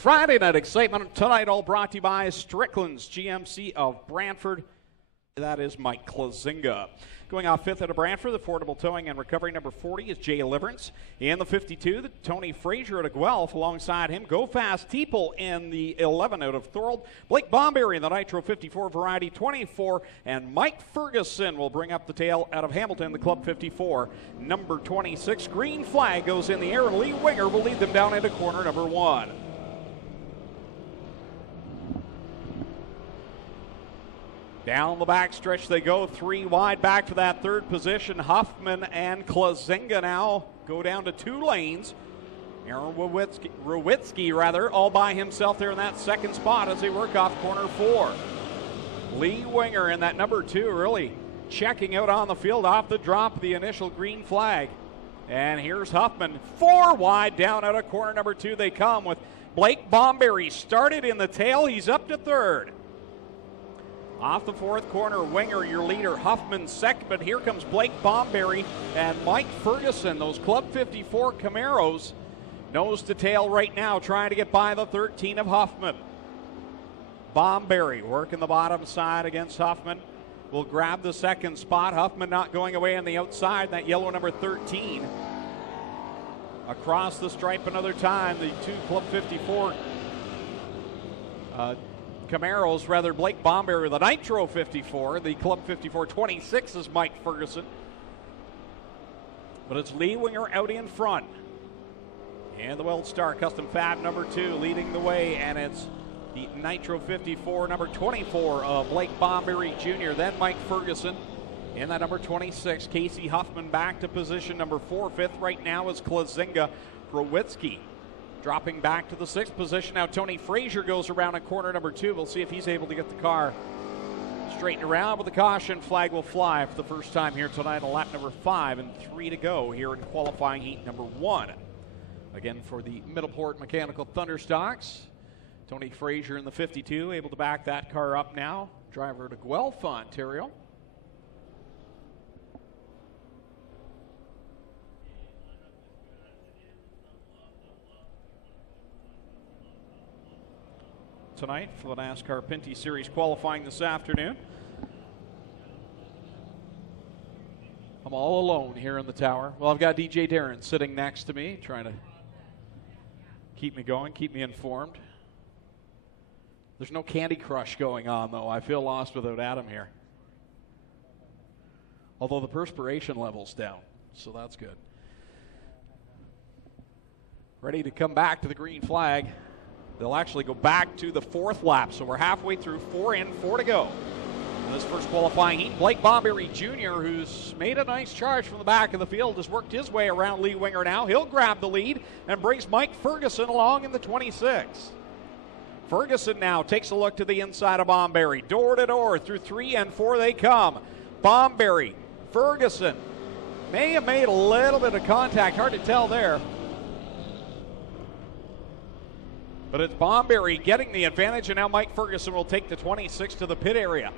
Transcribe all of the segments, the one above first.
Friday night excitement tonight, all brought to you by Strickland's GMC of Brantford. That is Mike Klazinga. Going off fifth out of Brantford, the affordable towing and recovery number 40 is Jay Liverance. In the 52, Tony Frazier out of Guelph. Alongside him, Go Fast Teeple in the 11 out of Thorold. Blake Bomberry in the Nitro 54 variety 24. And Mike Ferguson will bring up the tail out of Hamilton, the Club 54. Number 26, green flag goes in the air. Lee Winger will lead them down into corner number 1. Down the backstretch they go, 3 wide back to that third position. Huffman and Klazinga now go down to 2 lanes. Aaron Rowitsky, all by himself there in that second spot as they work off corner 4. Lee Winger in that number 2 really checking out on the field off the drop of the initial green flag. And here's Huffman, 4 wide down out of corner number 2 they come with Blake Bomberry started in the tail. He's up to 3rd. Off the 4th corner, Winger, your leader, Huffman second, but here comes Blake Bomberry and Mike Ferguson, those Club 54 Camaros, nose to tail right now, trying to get by the 13 of Huffman. Bomberry working the bottom side against Huffman. Will grab the second spot. Huffman not going away on the outside, that yellow number 13. Across the stripe another time, the 2 Club 54 Camaros, Blake Bomberry, the Nitro 54, the Club 54 26 is Mike Ferguson. But it's Lee Winger out in front. And the World Star Custom Fab number 2 leading the way, and it's the Nitro 54 number 24 of Blake Bomberry Jr., then Mike Ferguson. In that number 26, Casey Huffman back to position number 4. 5th right now is Klazinga. Rowitsky dropping back to the 6th position. Now Tony Frazier goes around in corner number 2. We'll see if he's able to get the car straightened around, but the caution flag will fly for the first time here tonight on lap number 5 and 3 to go here in qualifying heat number 1. Again, for the Middleport Mechanical Thunderstocks, Tony Frazier in the 52, able to back that car up now. Driver to Guelph, Ontario. Tonight for the NASCAR Pinty Series qualifying this afternoon. I'm all alone here in the tower. Well, I've got DJ Darren sitting next to me, trying to keep me going, keep me informed. There's no Candy Crush going on, though. I feel lost without Adam here. Although the perspiration level's down, so that's good. Ready to come back to the green flag. They'll actually go back to the 4th lap, so we're halfway through, 4 in, 4 to go. In this first qualifying heat, Blake Bomberry Jr., who's made a nice charge from the back of the field, has worked his way around Lee Winger now. He'll grab the lead and brings Mike Ferguson along in the 26. Ferguson now takes a look to the inside of Bomberry. Door to door through 3 and 4 they come. Bomberry, Ferguson may have made a little bit of contact, hard to tell there. But it's Bomberry getting the advantage, and now Mike Ferguson will take the 26 to the pit area.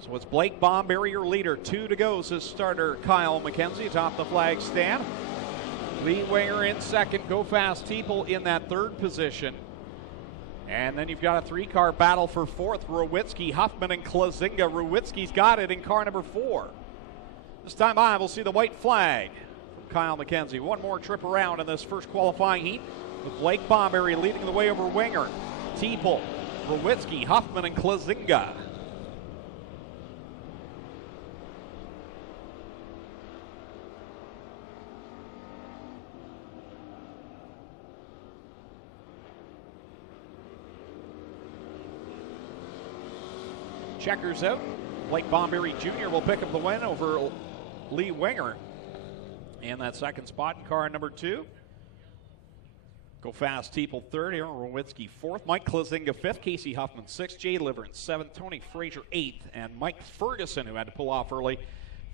So it's Blake Bomberry, your leader. 2 to go, says starter Kyle McKenzie atop the flag stand. Lee Winger in second. Go Fast Teeple in that 3rd position. And then you've got a 3-car battle for 4th. Rowitsky, Huffman, and Klazinga. Rowitsky's got it in car number 4. This time by, we'll see the white flag from Kyle McKenzie. One more trip around in this first qualifying heat with Blake Bomberry leading the way over Winger, Teeple, Rowitsky, Huffman, and Klazinga. Checkers out. Blake Bomberry Jr. will pick up the win over Lee Winger in that 2nd spot in car number 2. Go Fast Teeple 3rd, Aaron Rowitsky 4th, Mike Klazinga 5th, Casey Huffman 6th, Jay Liverance 7th, Tony Frazier 8th, and Mike Ferguson, who had to pull off early,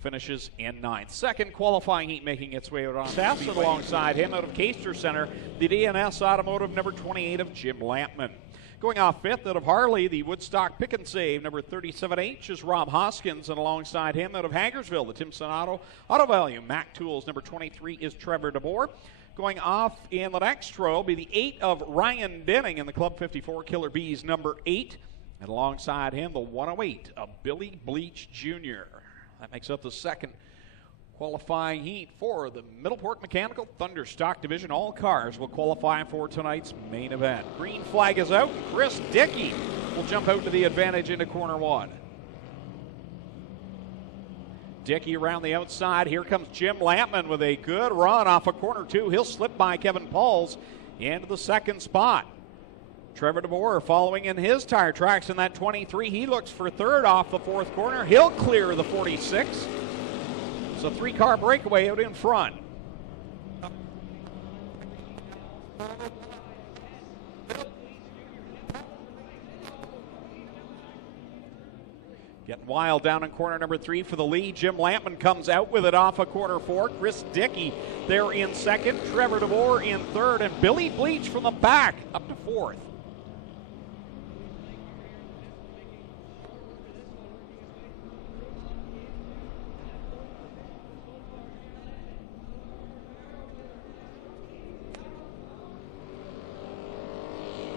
finishes in 9th. Second qualifying heat making its way out on Sampson alongside him out of Caster Center, the DNS Automotive number 28 of Jim Lampman. Going off fifth out of Harley, the Woodstock Pick and Save, number 37H is Rob Hoskins, and alongside him out of Hagersville, the Timson Auto Value, Mac Tools, number 23 is Trevor DeBoer. Going off in the next row will be the 8 of Ryan Denning in the Club 54 Killer Bees, number 8. And alongside him, the 108 of Billy Bleach Jr. That makes up the second qualifying heat for the Middleport Mechanical Thunderstock Division. All cars will qualify for tonight's main event. Green flag is out. Chris Dickey will jump out to the advantage into corner 1. Dickey around the outside. Here comes Jim Lampman with a good run off of corner 2. He'll slip by Kevin Pauls into the second spot. Trevor DeBoer following in his tire tracks in that 23. He looks for third off the fourth corner. He'll clear the 46. It's a 3-car breakaway out in front. Getting wild down in corner number 3 for the lead. Jim Lampman comes out with it off of corner 4. Chris Dickey there in second. Trevor DeBoer in third. And Billy Bleach from the back up to fourth.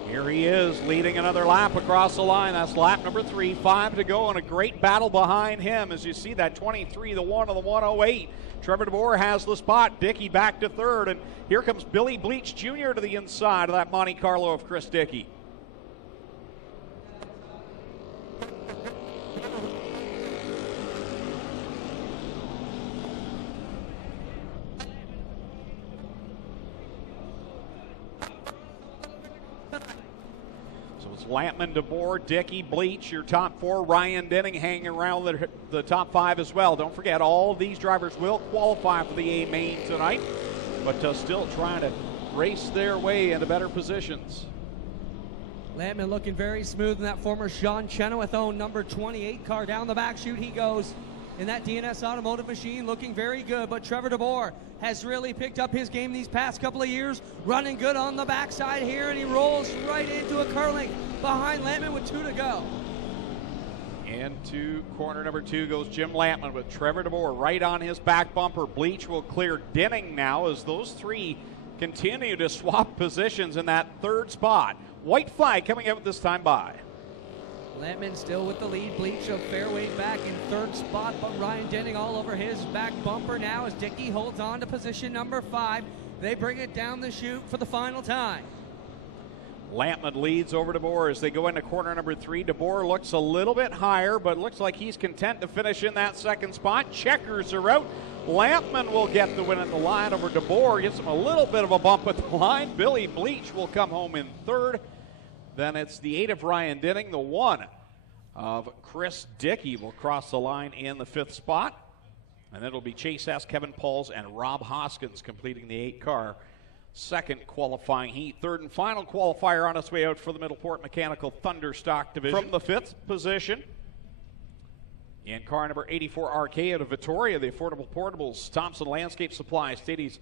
Here he is leading another lap across the line. That's lap number 3, 5 to go, and a great battle behind him as you see that 23, the 1 of the 108. Trevor DeBoer has the spot. Dickey back to third, and here comes Billy Bleach Jr. to the inside of that Monte Carlo of Chris Dickey. Lampman, DeBoer, Dickey, Bleach, your top 4. Ryan Denning hanging around the top 5 as well. Don't forget, all of these drivers will qualify for the A main tonight, but still trying to race their way into better positions. Lampman looking very smooth in that former Sean Chenoweth owned number 28 car. Down the back chute he goes in that DNS automotive machine, looking very good. But Trevor DeBoer has really picked up his game these past couple of years, running good on the backside here, and he rolls right into a car link behind Lampman with 2 to go. Into corner number 2 goes Jim Lampman with Trevor DeBoer right on his back bumper. Bleach will clear Denning now as those 3 continue to swap positions in that third spot. White flag coming out this time by. Lampman still with the lead. Bleach a fair way back in third spot, but Ryan Denning all over his back bumper now as Dickey holds on to position number 5. They bring it down the chute for the final time. Lampman leads over DeBoer as they go into corner number 3. DeBoer looks a little bit higher, but looks like he's content to finish in that second spot. Checkers are out. Lampman will get the win at the line over DeBoer. Gets him a little bit of a bump at the line. Billy Bleach will come home in third. Then it's the 8 of Ryan Denning. The 1 of Chris Dickey will cross the line in the 5th spot. And then it'll be Chase S., Kevin Pauls, and Rob Hoskins completing the 8-car second qualifying heat. Third and final qualifier on its way out for the Middleport Mechanical Thunderstock Division. From the 5th position, in car number 84 RK out of Victoria, the Affordable Portables, Thompson Landscape Supply, Stadies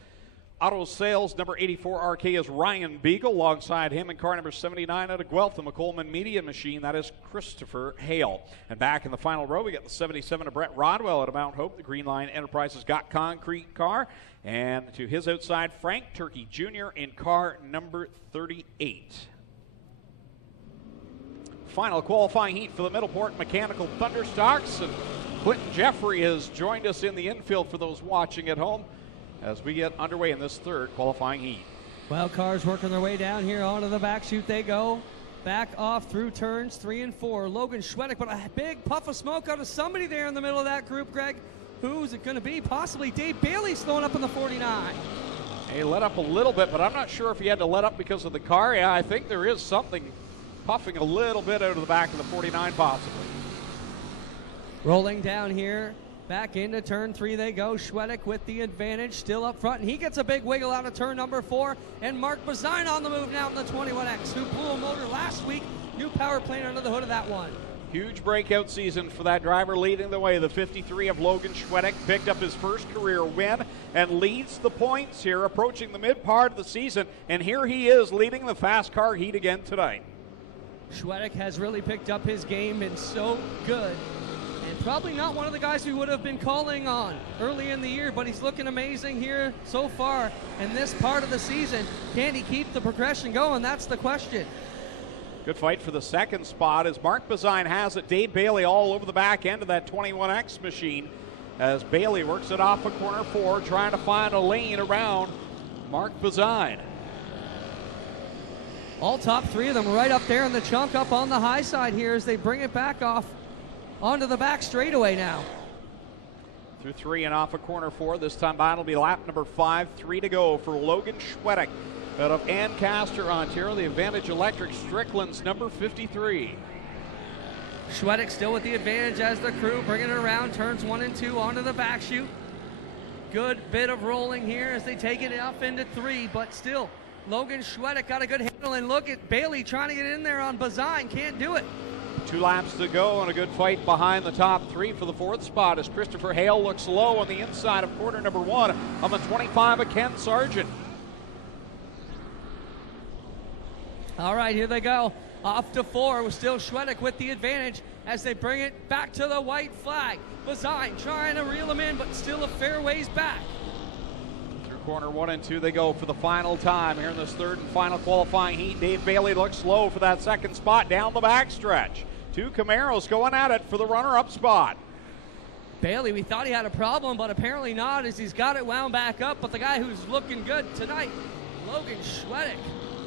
Auto Sales, number 84 RK is Ryan Beagle. Alongside him in car number 79 out of Guelph, the McColeman Media Machine, that is Christopher Hale. And back in the final row, we got the 77 of Brett Rodwell out of Mount Hope. The Green Line Enterprises got concrete car. And to his outside, Frank Turkey Jr. in car number 38. Final qualifying heat for the Middleport Mechanical Thunderstocks. And Clinton Jeffrey has joined us in the infield for those watching at home as we get underway in this third qualifying heat. Well, cars working their way down here onto the back chute they go. Back off through turns 3 and 4. Logan Schwedick, but a big puff of smoke out of somebody there in the middle of that group, Greg. Who's it going to be? Possibly Dave Bailey slowing up in the 49. He let up a little bit, but I'm not sure if he had to let up because of the car. Yeah, I think there is something puffing a little bit out of the back of the 49 possibly. Rolling down here. Back into turn 3 they go. Schwedick with the advantage, still up front, and he gets a big wiggle out of turn number 4. And Mark Bazine on the move now in the 21X, who blew a motor last week. New power plant under the hood of that one. Huge breakout season for that driver leading the way. The 53 of Logan Schwedick picked up his first career win and leads the points here, approaching the mid part of the season. And here he is leading the fast car heat again tonight. Schwedek has really picked up his game, been so good. And probably not one of the guys we would have been calling on early in the year, but he's looking amazing here so far in this part of the season. Can he keep the progression going? That's the question. Good fight for the second spot as Mark Bazine has it. Dave Bailey all over the back end of that 21X machine as Bailey works it off of corner 4, trying to find a lane around Mark Bazine. All top 3 of them right up there in the chunk up on the high side here as they bring it back off onto the back straightaway now. Through 3 and off of corner 4. This time by it'll be lap number 5. 3 to go for Logan Schwedek out of Ancaster, Ontario. The Advantage Electric Strickland's number 53. Schwedek still with the advantage as the crew bringing it around turns 1 and 2 onto the back chute. Good bit of rolling here as they take it up into 3, but still Logan Schwedek got a good handle, and look at Bailey trying to get in there on Bazine, can't do it. 2 laps to go and a good fight behind the top 3 for the 4th spot as Christopher Hale looks low on the inside of quarter number 1 on the 25 of Ken Sargent. All right, here they go. Off to 4 with still Schwedek with the advantage as they bring it back to the white flag. Bazine trying to reel him in, but still a fair ways back. Through corner 1 and 2 they go for the final time here in this 3rd and final qualifying heat. Dave Bailey looks low for that 2nd spot down the backstretch. 2 Camaros going at it for the runner-up spot. Bailey, we thought he had a problem, but apparently not as he's got it wound back up. But the guy who's looking good tonight, Logan Schwedek,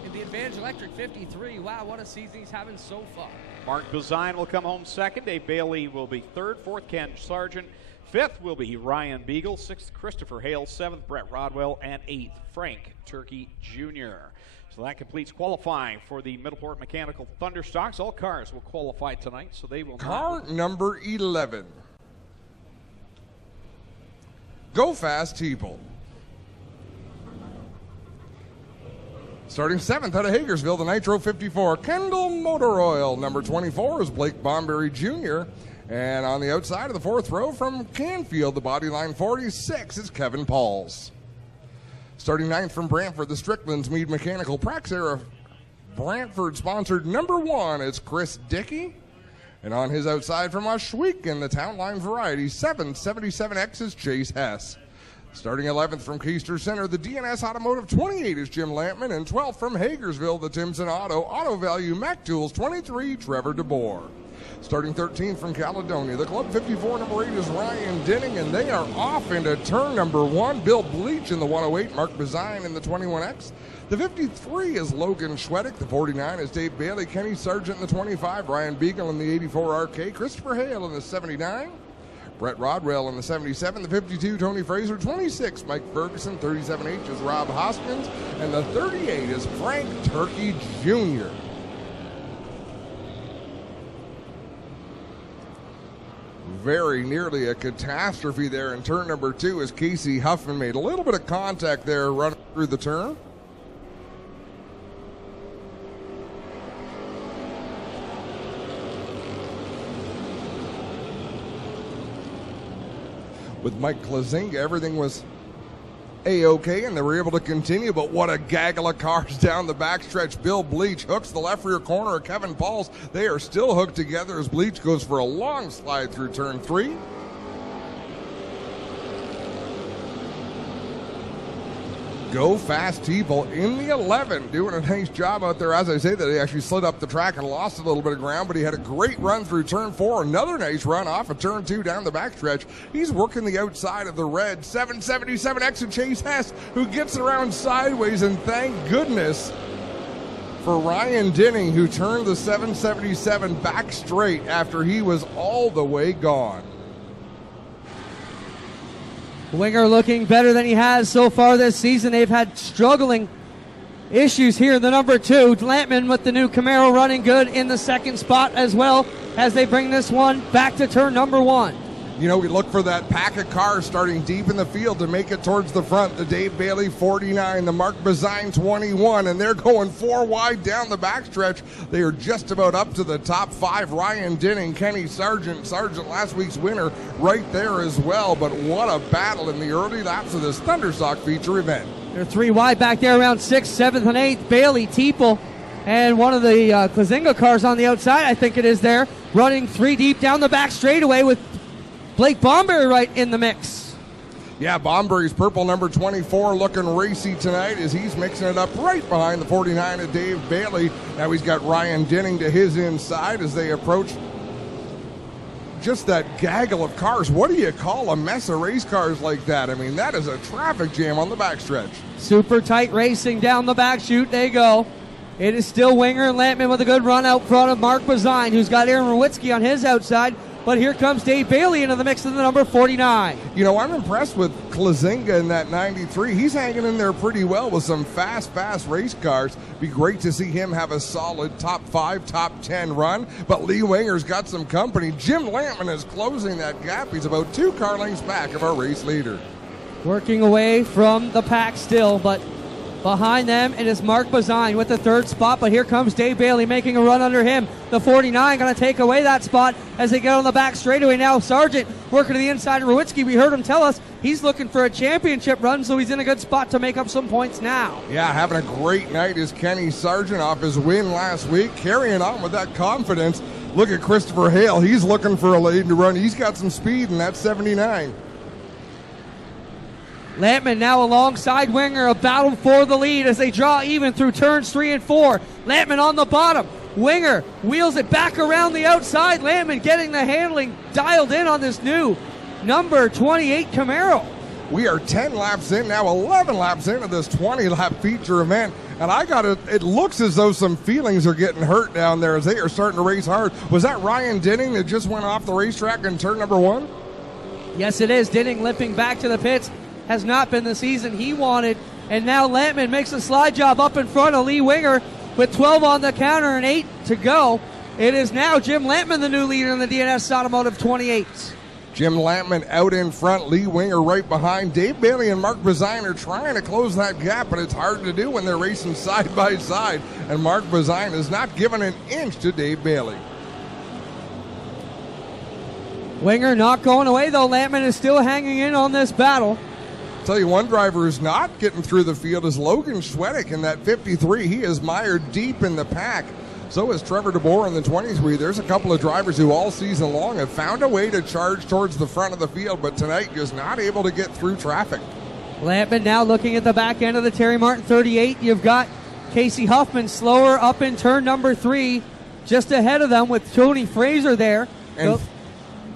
in the Advantage Electric 53. Wow, what a season he's having so far. Mark Bazine will come home 2nd. Dave Bailey will be 3rd. 4th, Ken Sargent. 5th will be Ryan Beagle. 6th, Christopher Hale. 7th, Brett Rodwell. And 8th, Frank Turkey Jr. So that completes qualifying for the Middleport Mechanical Thunderstocks. All cars will qualify tonight, so they will Car number 11. Go Fast People. Starting 7th out of Hagersville, the Nitro 54, Kendall Motor Oil. Number 24 is Blake Bomberry Jr. And on the outside of the 4th row from Canfield, the Bodyline 46 is Kevin Pauls. Starting 9th from Brantford, the Strickland's Mead Mechanical Praxair Brantford sponsored number 1 is Chris Dickey. And on his outside from Oshweek the Town Line Variety 777X is Chase Hess. Starting 11th from Keister Center, the DNS Automotive 28 is Jim Lampman. And 12th from Hagersville, the Timson Auto Value Mac Tools 23, Trevor DeBoer. Starting 13th from Caledonia, the Club 54 number 8 is Ryan Denning, and they are off into turn number 1. Bill Bleach in the 108, Mark Bazine in the 21X. The 53 is Logan Schwedek. The 49 is Dave Bailey, Kenny Sargent in the 25, Ryan Beagle in the 84 RK, Christopher Hale in the 79, Brett Rodwell in the 77, the 52 Tony Fraser, 26 Mike Ferguson, 37H is Rob Hoskins, and the 38 is Frank Turkey Jr. Very nearly a catastrophe there in turn number 2 as Casey Huffman made a little bit of contact there running through the turn. With Mike Klazinga, everything was A-OK, and they were able to continue, but what a gaggle of cars down the backstretch. Bill Bleach hooks the left rear corner of Kevin Pauls. They are still hooked together as Bleach goes for a long slide through turn 3. Go Fast People in the 11, doing a nice job out there. As I say that, he actually slid up the track and lost a little bit of ground, but he had a great run through turn 4. Another nice run off of turn 2 down the backstretch. He's working the outside of the red 777X and Chase Hess, who gets around sideways, and thank goodness for Ryan Denning, who turned the 777 back straight after he was all the way gone. Winger looking better than he has so far this season. They've had struggling issues here. The number 2, Lampman with the new Camaro running good in the 2nd spot as well as they bring this one back to turn number 1. You know, we look for that pack of cars starting deep in the field to make it towards the front. The Dave Bailey 49, the Mark Bazine 21, and they're going 4 wide down the backstretch. They are just about up to the top 5. Ryan Denning, Kenny Sargent, last week's winner, right there as well. But what a battle in the early laps of this Thunderstock feature event. They're 3 wide back there around 6th, 7th, and 8th. Bailey, Teeple, And one of the Klazinga cars on the outside, I think it is there, running 3 deep down the back straightaway with Blake Bomberry right in the mix. Yeah, Bomberry's purple number 24 looking racy tonight as he's mixing it up right behind the 49 of Dave Bailey. Now he's got Ryan Dinning to his inside as they approach just that gaggle of cars. What do you call a mess of race cars like that? I mean, that is a traffic jam on the backstretch. Super tight racing down the back chute. They go. It is still Winger and Lampman with a good run out front of Mark Bazine, who's got Aaron Rowitsky on his outside. But here comes Dave Bailey into the mix of the number 49. You know, I'm impressed with Klazinga in that 93. He's hanging in there pretty well with some fast race cars. Be great to see him have a solid top 5, top 10 run. But Lee Winger's got some company. Jim Lampman is closing that gap. He's about 2 car lengths back of our race leader. Working away from the pack still, but behind them, it is Mark Bazine with the 3rd spot, but here comes Dave Bailey making a run under him. The 49 going to take away that spot as they get on the back straightaway. Now Sargent working to the inside of Rowitsky. We heard him tell us he's looking for a championship run, so he's in a good spot to make up some points now. Yeah, having a great night is Kenny Sargent off his win last week, carrying on with that confidence. Look at Christopher Hale. He's looking for a lane to run. He's got some speed in that 79. Lampman now alongside Winger, a battle for the lead as they draw even through turns 3 and 4. Lampman on the bottom. Winger wheels it back around the outside. Lampman getting the handling dialed in on this new number 28 Camaro. We are 10 laps in now, 11 laps into this 20-lap feature event. And it looks as though some feelings are getting hurt down there as they are starting to race hard. Was that Ryan Dinning that just went off the racetrack in turn number 1? Yes, it is. Dinning limping back to the pits. Has not been the season he wanted. And now Lampman makes a slide job up in front of Lee Winger with 12 on the counter and 8 to go. It is now Jim Lampman, the new leader in the DNS Automotive 28s. Jim Lampman out in front, Lee Winger right behind. Dave Bailey and Mark Bazine are trying to close that gap, but it's hard to do when they're racing side by side. And Mark Bazine is not giving an inch to Dave Bailey. Winger not going away, though. Lampman is still hanging in on this battle. Tell you one driver who's not getting through the field is Logan Schwedick in that 53. He is mired deep in the pack. So is Trevor DeBoer in the 23. There's a couple of drivers who all season long have found a way to charge towards the front of the field, but tonight just not able to get through traffic. Lampman now looking at the back end of the Terry Martin 38. You've got Casey Huffman slower up in turn number 3, just ahead of them with Tony Fraser there. And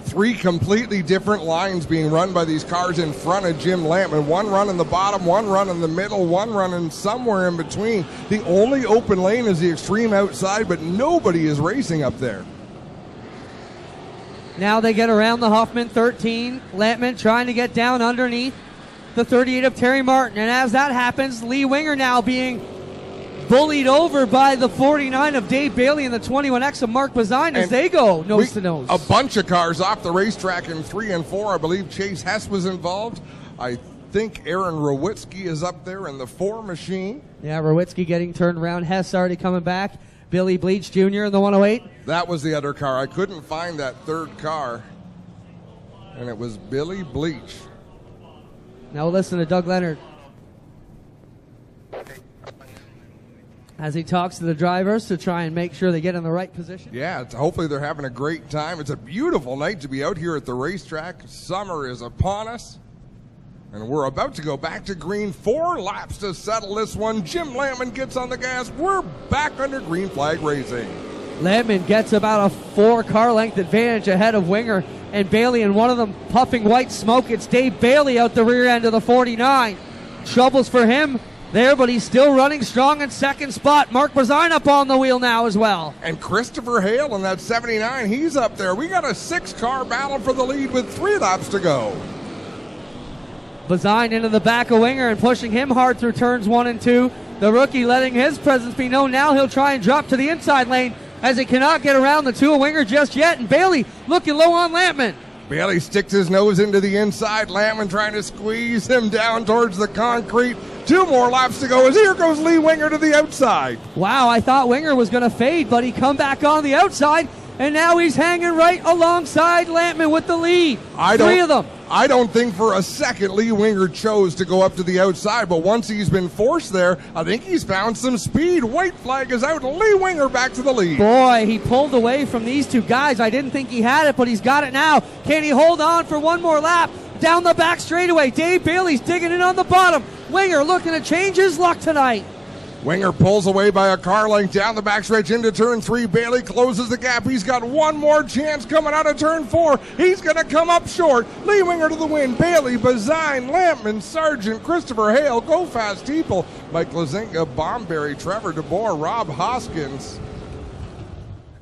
3 completely different lines being run by these cars in front of Jim Lampman. 1 run in the bottom, 1 run in the middle, 1 run in somewhere in between. The only open lane is the extreme outside, but nobody is racing up there. Now they get around the Huffman 13. Lampman trying to get down underneath the 38 of Terry Martin. And as that happens, Lee Winger now being bullied over by the 49 of Dave Bailey and the 21X of Mark Bazine as they go nose to nose. A bunch of cars off the racetrack in 3 and 4. I believe Chase Hess was involved. I think Aaron Rowitsky is up there in the 4 machine. Yeah, Rowitsky getting turned around. Hess already coming back. Billy Bleach Jr. in the 108. That was the other car. I couldn't find that 3rd car. And it was Billy Bleach. Now listen to Doug Leonard as he talks to the drivers to try and make sure they get in the right position. Yeah, hopefully they're having a great time. It's a beautiful night to be out here at the racetrack. Summer is upon us. And we're about to go back to green. 4 laps to settle this one. Jim Lampman gets on the gas. We're back under green flag racing. Lampman gets about a 4 car length advantage ahead of Winger and Bailey, and one of them puffing white smoke. It's Dave Bailey out the rear end of the 49. Troubles for him there, but he's still running strong in 2nd spot. Mark Bazine up on the wheel now as well. And Christopher Hale in that 79, he's up there. We got a 6-car battle for the lead with 3 laps to go. Bazine into the back of Winger and pushing him hard through turns 1 and 2. The rookie letting his presence be known. Now he'll try and drop to the inside lane as he cannot get around the 2 of Winger just yet. And Bailey looking low on Lampman. Bailey sticks his nose into the inside. Lampman trying to squeeze him down towards the concrete. 2 more laps to go as here goes Lee Winger to the outside. Wow, I thought Winger was going to fade, but he come back on the outside And now he's hanging right alongside Lampman with the lead. Three of them. I don't think for a second Lee Winger chose to go up to the outside, but once he's been forced there, I think he's found some speed. White flag is out. Lee Winger back to the lead. Boy, he pulled away from these two guys. I didn't think he had it, but he's got it now. Can he hold on for one more lap? Down the back straightaway. Dave Bailey's digging in on the bottom. Winger looking to change his luck tonight. Winger pulls away by a car length down the backstretch into turn 3. Bailey closes the gap. He's got one more chance coming out of turn 4. He's going to come up short. Lee Winger to the win. Bailey, Bazine, Lampman, Sargent, Christopher Hale, Go Fast Teeple, Mike Lazinga, Bomberry, Trevor DeBoer, Rob Hoskins.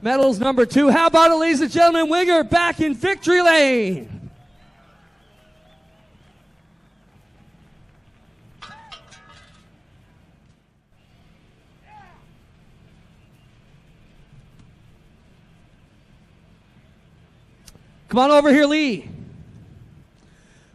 Medals number 2. How about it, ladies and gentlemen? Winger back in victory lane. Come on over here, Lee.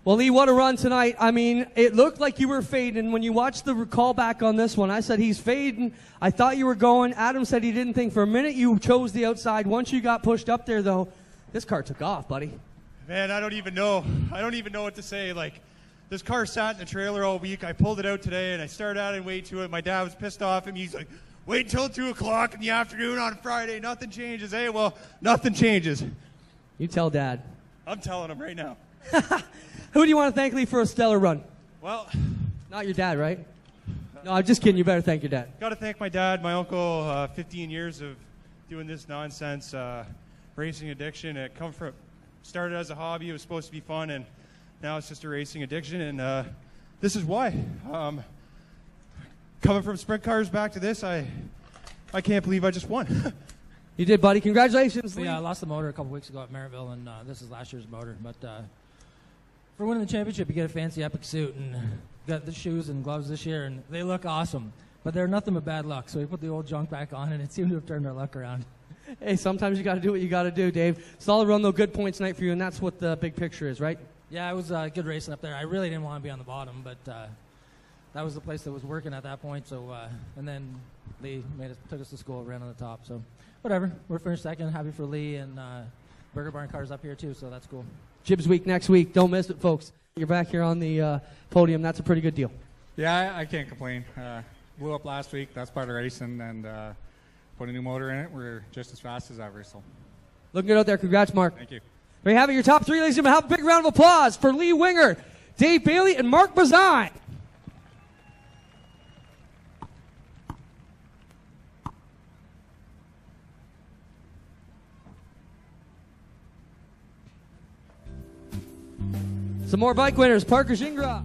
Well, Lee, what a run tonight. I mean, it looked like you were fading. When you watched the call back on this one, I said he's fading. I thought you were going. Adam said he didn't think for a minute you chose the outside. Once you got pushed up there, though, this car took off, buddy. Man, I don't even know what to say. Like, this car sat in the trailer all week. I pulled it out today, and I started adding weight to it. My dad was pissed off at me. He's like, wait until 2 o'clock in the afternoon on Friday. Nothing changes. Hey, well, nothing changes. You tell Dad. I'm telling him right now. Who do you want to thank, Lee, for a stellar run? Well, not your dad, right? No, I'm just kidding. You better thank your dad. Got to thank my dad, my uncle. 15 years of doing this nonsense, racing addiction. It started as a hobby. It was supposed to be fun, and now it's just a racing addiction. And this is why. Coming from sprint cars back to this, I can't believe I just won. You did, buddy. Congratulations, Lee. Yeah, I lost the motor a couple weeks ago at Maryville, and this is last year's motor. But for winning the championship, you get a fancy epic suit, and got the shoes and gloves this year, and they look awesome. But they're nothing but bad luck. So we put the old junk back on, and it seemed to have turned our luck around. Hey, sometimes you got to do what you got to do, Dave. Solid run, though. Good points tonight for you, and that's what the big picture is, right? Yeah, it was good racing up there. I really didn't want to be on the bottom, but that was the place that was working at that point. So and then Lee took us to school, ran on the top. So whatever, we're finished second. Happy for Lee, and Burger Barn Car's up here too, so that's cool. Jibs Week next week. Don't miss it, folks. You're back here on the podium. That's a pretty good deal. Yeah, I can't complain. Blew up last week. That's part of racing, and put a new motor in it. We're just as fast as ever. So, looking good out there. Congrats, Mark. Thank you. There you have it, your top 3, ladies and gentlemen. Have a big round of applause for Lee Winger, Dave Bailey, and Mark Bazine. Some more bike winners. Parker Gingras.